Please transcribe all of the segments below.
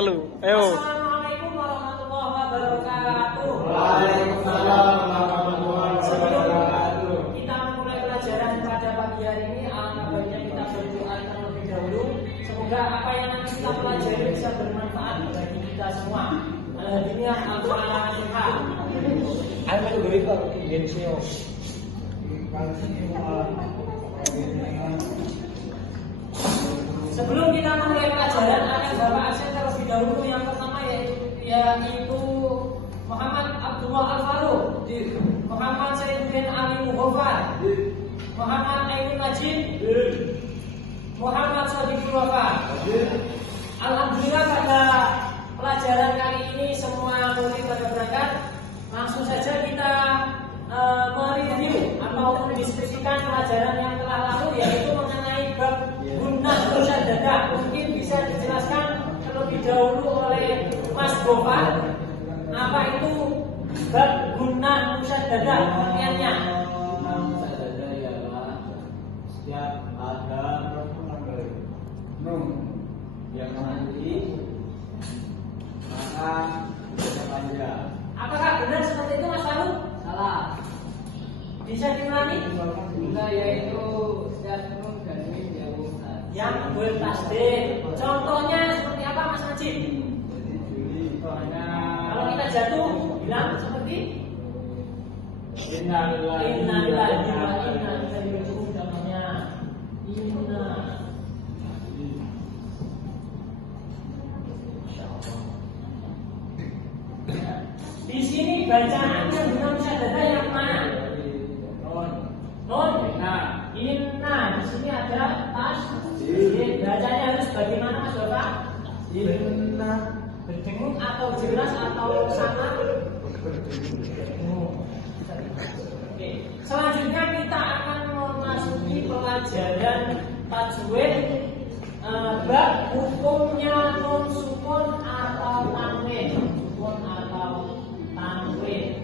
telu. Ayo. Assalamualaikum warahmatullahi wabarakatuh. Waalaikumsalam warahmatullahi wabarakatuh. Kita memulai pelajaran pada pagi hari ini. Alangkah baiknya kita berdoa terlebih dahulu. Semoga apa yang nanti kita pelajari bisa bermanfaat bagi kita semua. Alhamdulillah, Al-Fatihah. Ayo dulu itu Gensio. Sebelum kita memulai pelajaran, akan Bapak absen terlebih dahulu. Yang pertama yaitu Muhammad Abdullah Al-Faruq, Muhammad Sayyidin Ali Mughafar, Muhammad Ainul Najib, Muhammad Sadiqul Wafa. Alhamdulillah pada pelajaran kali ini semua murid pada berangkat. Langsung saja kita mereview atau mendiskusikan pelajaran yang telah lalu, yaitu mengenai bab gunnah musyaddadah. Mungkin bisa dijelaskan terlebih dahulu oleh Mas Gofar, apa itu bab gunnah musyaddadah pengertiannya. Musyaddadah ialah setiap ada nun yang nanti maka bisa panjang. Apakah benar seperti itu, Mas Faruq? Salah. Bisa diulangi? Guna yaitu setiap nun dan mim Yang bertasdid. Contohnya seperti apa, Mas Najib? Jadi Juli soalnya Kalau kita jatuh, bilang seperti innalillahi innalillahi wa inna ilaihi raji'un. Contohnya inna. Di sini bacaan yang dengan musyaddadah yang mana? Nun. Inna. Di sini ada tasdid. Bacanya harus bagaimana, Mas Bapak? inna Berdengung atau jelas atau sama? Oke. Selanjutnya kita akan memasuki pelajaran tajwid, bab hukumnya nun sukun atau tanwin. Sukun atau tanwin.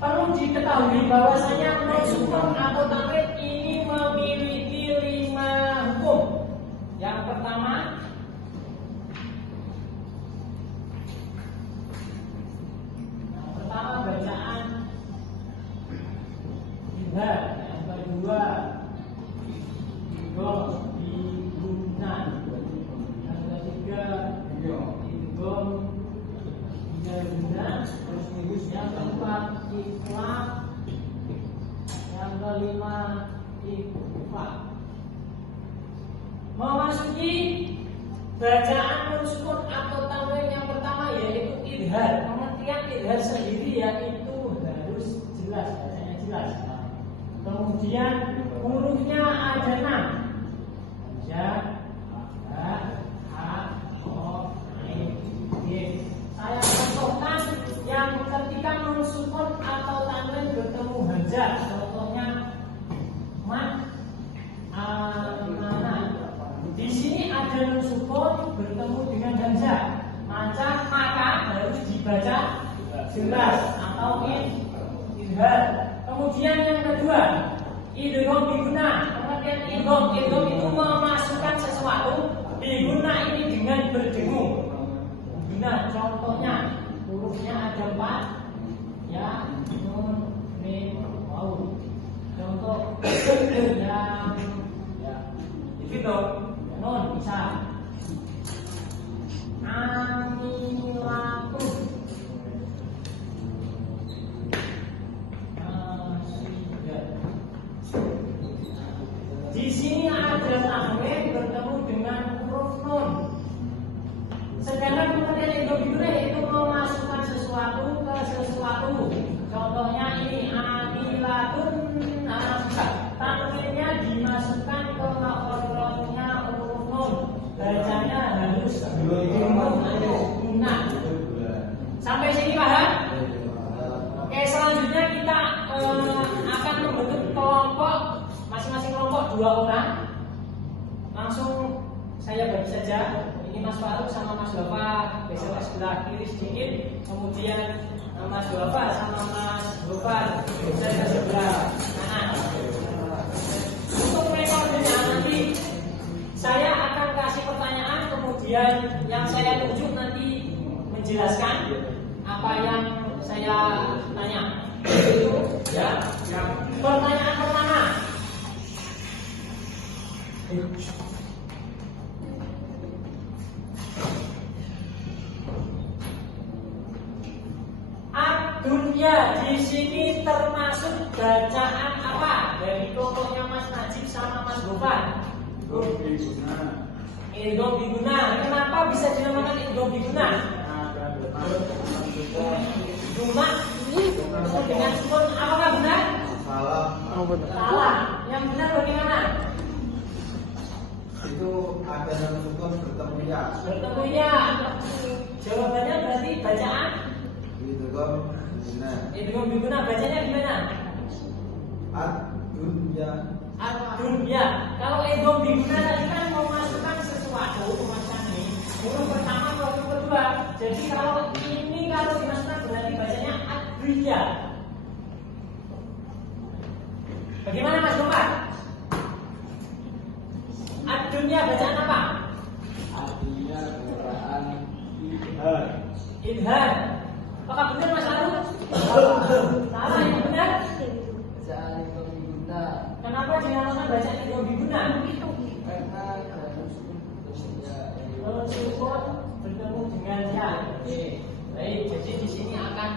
Perlu diketahui bahwasanya nun sukun atau tanwin ini memiliki 5 hukum. Yang pertama, bacaan idgham. Yang kedua, idgham diguna. Yang ketiga, idgham diguna. Yang keempat, ikhfa. Yang kelima, ikhfa. Memasuki bacaan nun sukun atau tanwin yang pertama yaitu idhar. Pengertian idhar sendiri yaitu harus jelas, bacanya jelas. Kemudian hurufnya ada 6. Hamzah, ha, ha, ho, ain, yin. Saya contohkan yang ketika nun sukun atau tanwin bertemu hamzah. Contohnya man, amanah. Di sini ada nun sukun bertemu dengan hamzah. Maka harus dibaca jelas atau idgham. Kemudian yang kedua, idgham diguna. Pengertian idgham itu memasukkan sesuatu. Diguna ini dengan berdengung. Guna contohnya hurufnya ada 4, ya, nun, mim, waw. Contoh yang ya itu nun bisa amilatun. Di sini ada tanwin bertemu dengan huruf nun. Sedangkan pengertian idgham itu memasukkan sesuatu ke sesuatu. Contohnya ini amilatun amsah. Tanwinnya dimasukkan ke makhrajnya huruf nun. Bacanya harus guna. Sampai sini paham? Oke, selanjutnya kita akan membentuk kelompok, masing-masing kelompok 2 orang. Langsung saya bagi saja. Ini Mas Faruq sama Mas Gofar, besok sebelah kiri sedikit. Kemudian Mas Gofar sama Mas Gofar, saya sebelah kanan. Untuk metodenya nanti saya akan kasih pertanyaan, kemudian kemudian yang saya tunjuk nanti menjelaskan apa yang saya tanya. Itu ya. Pertanyaan pertama. Ad-dunya di sini termasuk bacaan apa? Dari kelompoknya Mas Najib sama Mas Gofar. Idgham biguna. Kenapa bisa dinamakan idgham biguna? Cuma dengan sukun apakah benar? Salah. Yang benar bagaimana? Itu ada yang sukun bertemu ya. Bertemu ya. Jawabannya berarti bacaan idgham biguna. Bacanya gimana? Ad-dunya. Ad-dunya. Kalau idgham biguna tadi kan memasukkan sesuatu pemasangan ini. Huruf pertama atau huruf kedua. Jadi kalau ini kalau dimasukkan berarti bacanya ad-dunya. Bagaimana Mas Gofar? Ad-dunya bacaan apa? Artinya bacaan idhar. Idhar. Apakah benar Mas Arun? Salah, yang benar. Bacaan itu diguna Kenapa dinamakan bacaan idgham biguna? karena harus Sukun bertemu dengan ya. Oke. Baik, jadi di sini akan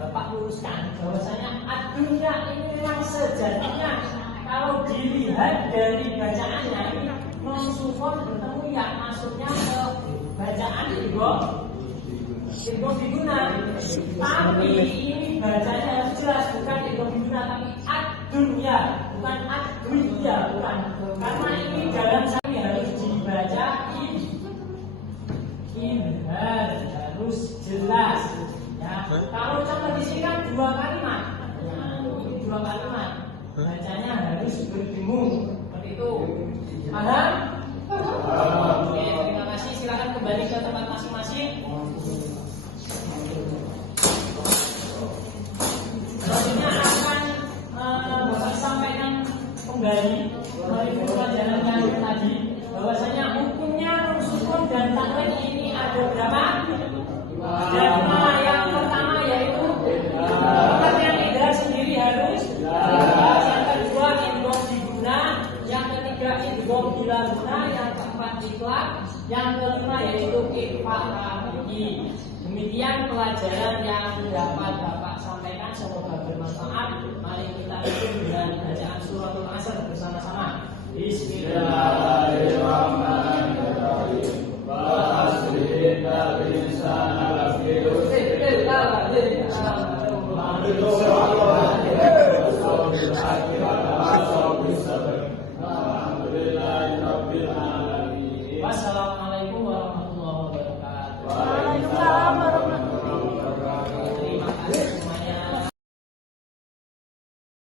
Bapak luruskan bahwasanya ad-dunya ini memang sejatinya kalau dilihat dari bacaannya non sukun bertemu ya masuknya ke bacaan idgham biguna. Tapi ini bacanya harus jelas bukan idgham biguna tapi ad-dunya, bukan ad-dunya, bukan. Karena ini dalam sehari harus dibaca idhar, harus jelas. Ya. Kalau contoh di sini kan dua kalimat. Nah, ini dua kalimat. Bacanya harus bertemu. Seperti itu. Paham? Oke, terima kasih. Silakan kembali ke tempat masing-masing. Selanjutnya akan Bapak sampaikan kembali dari pelajaran yang tadi bahwasanya hukumnya sukun dan tanwin ini ada berapa? Dua. Yang pertama yaitu yang idhar sendiri harus. Yang kedua idgham biguna. Yang ketiga idgham bilaguna. Yang keempat ikhlas. Yang kelima yaitu ikhfa. Demikian pelajaran yang dapat Bapak sampaikan, semoga bermanfaat. Mari kita ikuti dengan bacaan suratul Asr bersama-sama. Bismillahirrahmanirrahim. Wassalamualaikum